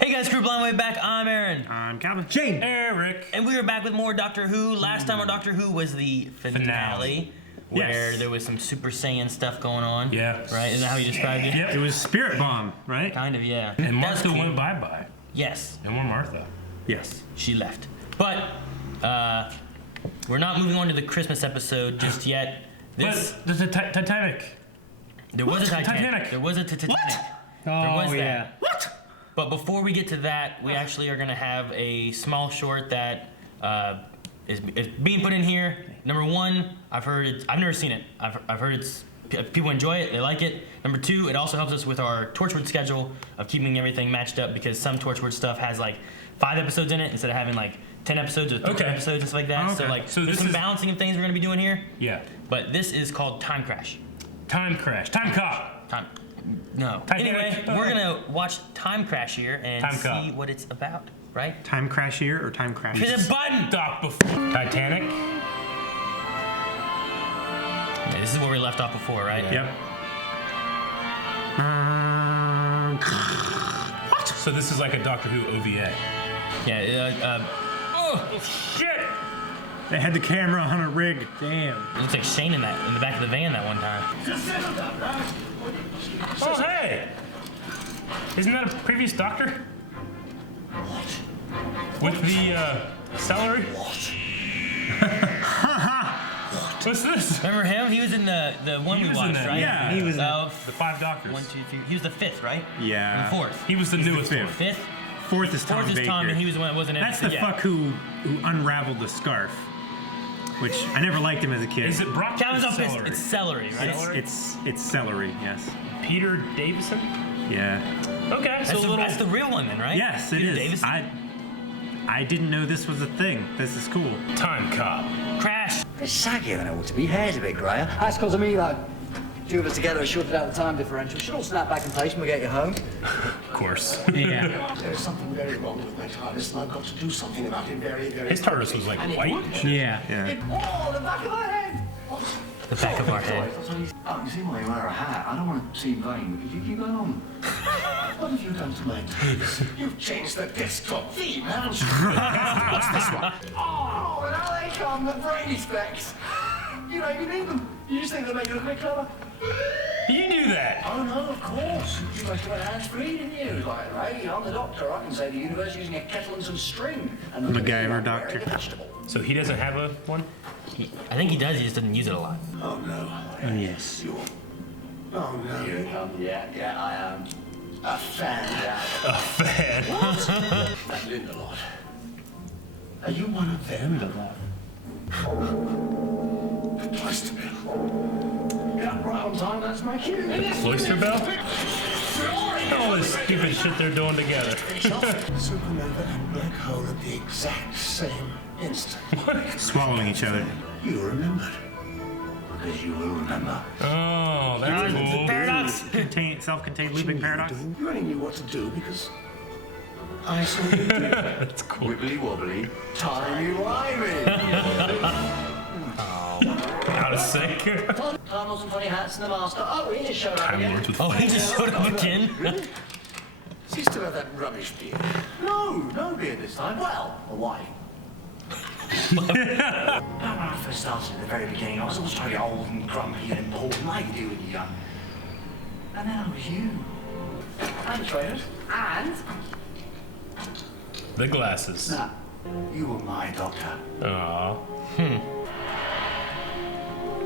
Hey guys, Crew Blind Way back. I'm Aaron. I'm Calvin. Shane. Eric. And we are back with more Doctor Who. Last time our Doctor Who was the finale. Where Yes. there was some Super Saiyan stuff going on. Yeah. Right? Isn't that how you described it? Yep. It was Spirit Bomb, right? Kind of, yeah. And That's Martha cool. went bye-bye. Yes, And we're Martha. Yes. she left. But we're not moving on to the Christmas episode just yet. This But the Titanic. there was a Titanic. Titanic? There was a Titanic. Oh, was that. yeah. What? But before we get to that, we actually are going to have a small short that is being put in here. Number one, I've never seen it. I've heard people enjoy it, they like it. Number two, it also helps us with our Torchwood schedule of keeping everything matched up because some Torchwood stuff has like 5 episodes in it instead of having like 10 episodes or 13 episodes and stuff like that. Okay. So like So there's this some is- balancing of things we're going to be doing here. Yeah. But this is called Time Crash. Time Crash. Time Cop. No. Titanic. Anyway, we're going to watch Time Crash here and Time see Cop. what it's about, right? Time Crashier or Time Crash? Hit a button! Stop before. Titanic. Yeah, this is where we left off before, right? Yeah. Yep. What? So this is like a Doctor Who OVA. Yeah, Oh, shit! They had the camera on a rig. Damn. it looks like Shane in the back of the van that one time. Oh, hey! Isn't that a previous Doctor? With the celery? What's this? Remember him? He was in the one He we was in watched, that, right? yeah. He was in the 5 Doctors. 1, 2, 3. He was the 5th, right? Yeah. And the 4th. He was the newest fifth. one. 5th. 4th is Tom 4th is Baker. Tom, and he was the one that wasn't in That's it. the Yeah. fuck who unraveled the scarf. Which I never liked him as a kid. Is it broccoli Calvin's or off his, celery? it's celery, right? Celery? It's celery, yes. Peter Davison? Yeah. Okay, so That's the real one then, right? Yes, it Peter is. Davison? I didn't know this was a thing. This is cool. Time Cop. Crash. It's saggier than it ought to be. Hair's a bit grayer. That's because of me, like, 2 of us together have shorted out the time differential. Should all snap back in place when we get you home. Of course. Yeah. There's something very wrong with my TARDIS, and I've got to do something about it very, very His TARDIS was like And it white. would. Yeah. Oh, the back of my head! The back of our head. Oh, you see why you wear a hat? I don't want to seem vain, but could you keep going on? What have you done to my TARDIS? You've changed the desktop theme, haven't you? What's this one? Oh, and how they come, the brainy specs. You don't even need them. You just think they make you look a bit clever. You do that. Oh, no, of course. You must have been hands-free, didn't you? Like, right, I'm the doctor. I can save the universe using a kettle and some string. And look at me, MacGyver I'm doctor. wearing a vegetable. So he doesn't have a one? I think he does, he just doesn't use it a lot. Oh, no. Oh, yes. You're... Oh, no. Here it comes. Yeah, I am. A fan, Dad. A fan. That Lindelof. Are you one of them? Cloister Bill. Yeah, right on time, that's my cue. Cloister Bell? All this stupid shit they're doing together. Supernova and black hole at the exact same instant. Swallowing each other. You remembered. Because you will remember. Oh, that's cool. Paradox. Self-contained looping paradox. You only knew what to do because I saw you do it. That's cool. Wibbly wobbly, timey-wimey. Out of sync. Time on some funny hats and the master. Oh, he just showed up Time again. Lords with Oh, he just showed up again. Does he still have that rubbish beard? No beard this time. Well, a wife. When I first started at the very beginning, I was always trying to get old and grumpy and important like you do when you're young. And then I was you. And the trainers. And The glasses. nah, you were my doctor. Aw.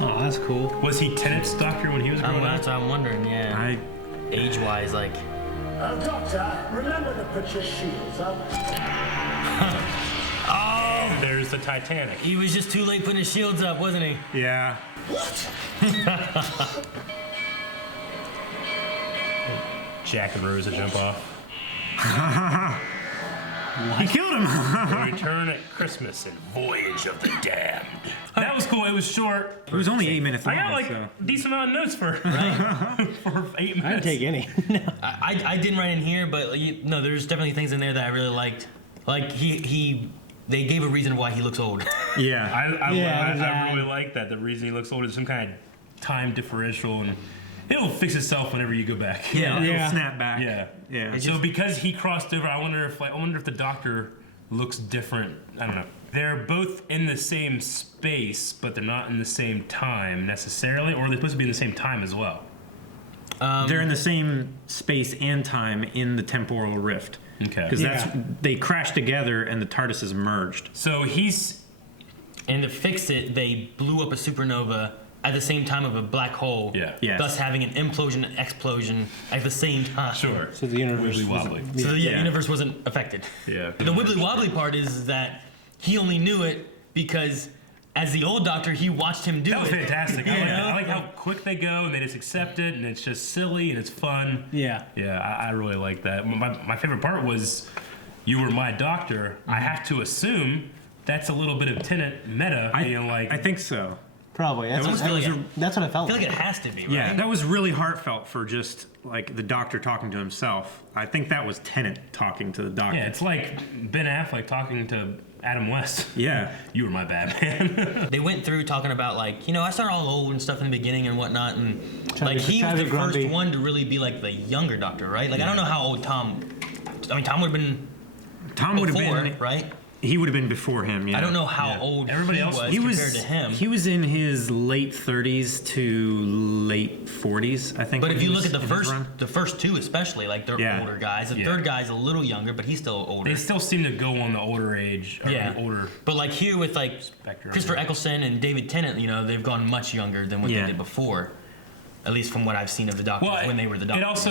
Oh, that's cool. Was he Tennant's doctor when he was growing That's up? what I'm wondering, yeah. Age-wise, like... Doctor, remember to put your shields up. Oh! There's the Titanic. He was just too late putting his shields up, wasn't he? Yeah. What? Jack and Rosa jump off. He killed him. Return at Christmas and Voyage of the Damned. That was cool. It was short. It was only 8 minutes long. I got like so. a decent amount of notes for for 8 minutes. I'd take any. I didn't write in here, but no, there's definitely things in there that I really liked. Like they gave a reason why he looks old. Yeah. I Yeah, really like that. The reason he looks old is some kind of time differential, and It'll fix itself whenever you go back. Yeah. It'll snap back. Yeah. So because he crossed over, I wonder if the doctor looks different. I don't know. They're both in the same space, but they're not in the same time necessarily, or they're supposed to be in the same time as well. They're in the same space and time in the temporal rift. Okay. Because they crashed together and the TARDISes merged. So he's. And to fix it, they blew up a supernova at the same time of a black hole. Yeah. Yes. Thus having an implosion and explosion at the same time. Sure. So the universe Wibbly wobbly. So the Yeah. universe wasn't affected. Yeah. The wibbly wobbly part is that he only knew it because as the old doctor, he watched him do That was it. fantastic. I like how quick they go and they just accept it and it's just silly and it's fun. Yeah. Yeah, I really like that. My favorite part was you were my doctor. I have to assume that's a little bit of Tenet meta, being like. I think so. Probably. That's, almost what, feel that like was, that's what I I felt feel like like. it has to be, right? Yeah, that was really heartfelt for just like the doctor talking to himself. I think that was Tennant talking to the doctor. Yeah, it's like Ben Affleck talking to Adam West. Yeah. You were my Batman. They went through talking about like, I started all old and stuff in the beginning and whatnot, and Trying like to be- he trying was to the be grumpy. first one to really be like the younger doctor, right? Like I don't know how old Tom. I mean, Tom would have been Tom would have before, been. right? He would have been before him. Yeah. I don't know how Yeah. old Everybody he else- was He compared was to him. He was in his late 30s to late 40s, I think. But when if he you was look at in his run. the first two especially, like they're Yeah. older guys. The Yeah. third guy's a little younger, but he's still older. They still seem to go on the older age. Or Yeah. the older. But like here with like Spectrum. Christopher Eccleston and David Tennant, they've gone much younger than what Yeah. they did before. At least from what I've seen of the Doctors when they were the Doctors.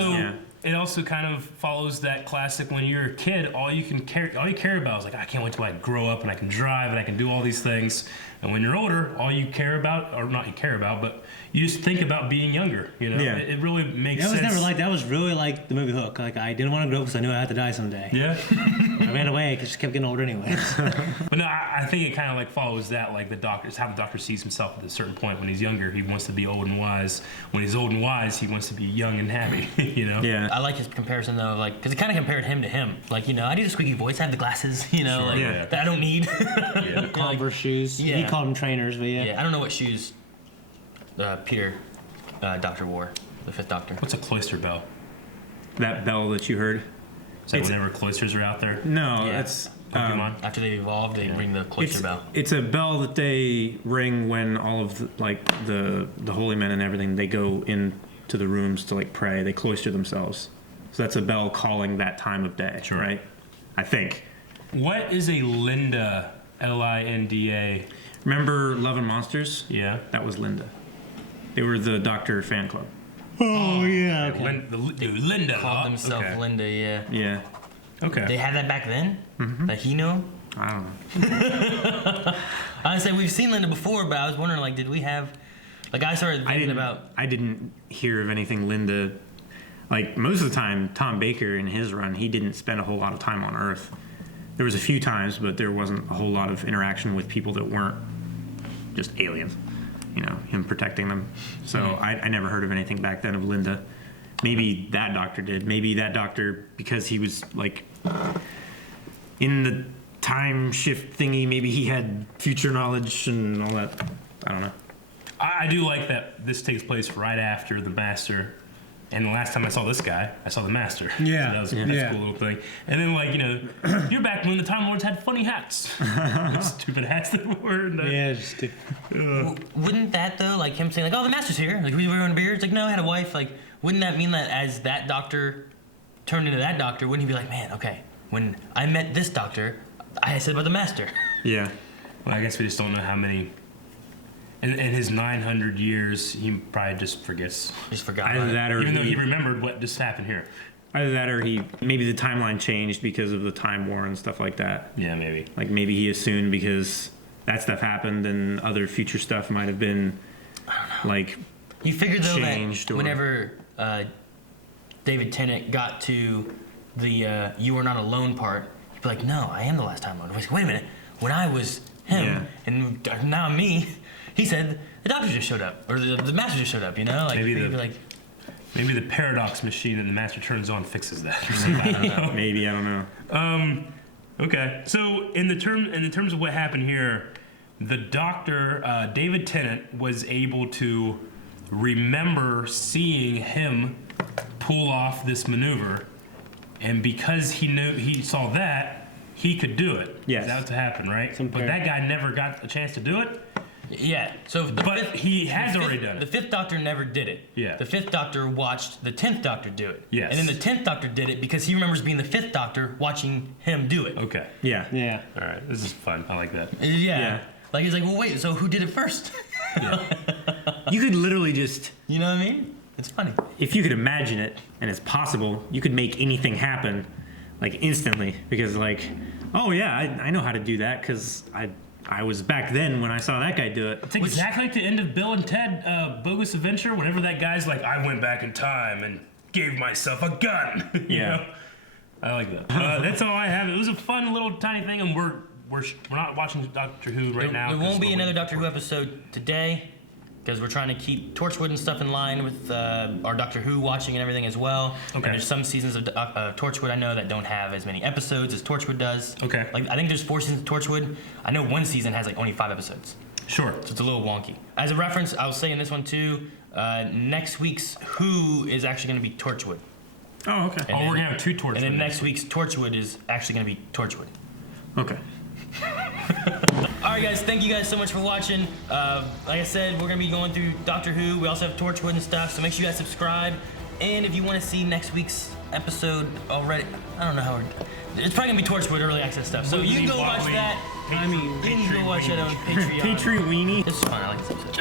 It also kind of follows that classic when you're a kid, all you care about is like, I can't wait till I grow up and I can drive and I can do all these things. And when you're older, all you care about, or not you care about, but you just think about being younger. Yeah. It really makes That was sense. never like that. Was really like the movie Hook. Like I didn't want to grow up because I knew I had to die someday. Yeah. I ran away because I just kept getting older anyway. But no, I think it kind of like follows that, like the doctor, it's how the doctor sees himself at a certain point. When he's younger, he wants to be old and wise. When he's old and wise, he wants to be young and happy. Yeah. I like his comparison though, like because it kind of compared him to him. Like I need a squeaky voice, I have the glasses, like Yeah. that I don't need. Yeah. Converse shoes. Yeah. He called them trainers, but yeah. Yeah, I don't know what shoes Peter Doctor wore, the Fifth Doctor. What's a cloister bell? That bell that you heard. Is that It's- whenever cloisters are out there? No, Yeah. it's Pokemon? After they evolved, they ring the cloister bell. It's a bell that they ring when all of the holy men and everything, they go into the rooms to like pray. They cloister themselves. So that's a bell calling that time of day, Sure. right? I think. What is a Linda? Linda. Remember Love and Monsters? Yeah. That was Linda. They were the Doctor fan club. Oh yeah. Okay. Linda. Called themselves okay. Linda, yeah. Yeah. Okay. They had that back then? Like he knew? I don't know. Honestly, we've seen Linda before, but I was wondering, like, did we have... Like, I started thinking I didn't hear of anything Linda. Like most of the time, Tom Baker in his run, he didn't spend a whole lot of time on Earth. There was a few times, but there wasn't a whole lot of interaction with people that weren't just aliens. Him protecting them. So I never heard of anything back then of Linda. Maybe that doctor did. Maybe that doctor, because he was like in the time shift thingy, maybe he had future knowledge and all that. I don't know. I do like that this takes place right after the Master. And the last time I saw this guy, I saw the Master. Yeah. So that's a cool little thing. And then, you're back when the Time Lords had funny hats. Stupid hats that were. And Yeah. Just Wouldn't that, though, like him saying, like, oh, the Master's here. Like, we were on a beer. It's like, no, I had a wife. Like, wouldn't that mean that as that doctor turned into that doctor, wouldn't he be like, man, okay, when I met this doctor, I said about the Master. Yeah. Well, I guess we just don't know how many. In his 900 years, he probably just forgets. Just forgot Either about it. that or Even though he remembered what just happened here. Either that or he maybe the timeline changed because of the time war and stuff like that. Yeah, maybe. Like maybe he assumed because that stuff happened and other future stuff might have been like You figured, though, changed that or- whenever David Tennant got to the you were not alone part, he'd be like, no, I am the last time alone. Wait a minute. When I was him Yeah. and now me, he said the doctor just showed up, or the Master just showed up, Like, Maybe he'd the- be like, Maybe the paradox machine that the Master turns on fixes that or something. I don't know. maybe, I don't know. Okay, so in the terms of what happened here, the Doctor, David Tennant, was able to remember seeing him pull off this maneuver, and because he saw that, he could do it. Yes. That to happen, right? But that guy never got a chance to do it. Yeah. So He has already done The it. Fifth Doctor never did it. Yeah. The Fifth Doctor watched the 10th Doctor do it. Yes. And then the 10th Doctor did it because he remembers being the Fifth Doctor watching him do it. Okay. Yeah. Yeah. All right. This is fun. I like that. Yeah. Yeah. Like he's like, well, wait. So who did it first? You could literally just, You know what I mean? It's funny. if you could imagine it and it's possible, you could make anything happen like instantly because like, oh yeah, I know how to do that because I was back then when I saw that guy do it. It's exactly like the end of Bill and Ted Bogus Adventure. Whenever that guy's like, I went back in time and gave myself a gun. You Yeah. know? I like that. That's all I have. It was a fun little tiny thing, and we're not watching Doctor Who right now. There 'cause won't be we're another waiting Doctor for Who it. episode today because we're trying to keep Torchwood and stuff in line with our Doctor Who watching and everything as well. And Okay. there's some seasons of Torchwood I know that don't have as many episodes as Torchwood does. Okay. Like I think there's 4 seasons of Torchwood. I know one season has like only 5 episodes. Sure. So it's a little wonky. As a reference, I'll say in this one too, next week's Who is actually going to be Torchwood. Oh, okay. Oh, we're gonna have 2 Torchwood. And then next week's Torchwood is actually going to be Torchwood. Okay. All right, guys. Thank you guys so much for watching. Like I said, we're gonna be going through Doctor Who. We also have Torchwood and stuff. So make sure you guys subscribe. And if you want to see next week's episode already, I don't know how it's probably gonna be Torchwood early access stuff. So you can go watch that. I mean, you can go watch that on Patreon. Patriot weenie. This is fun. I like this episode.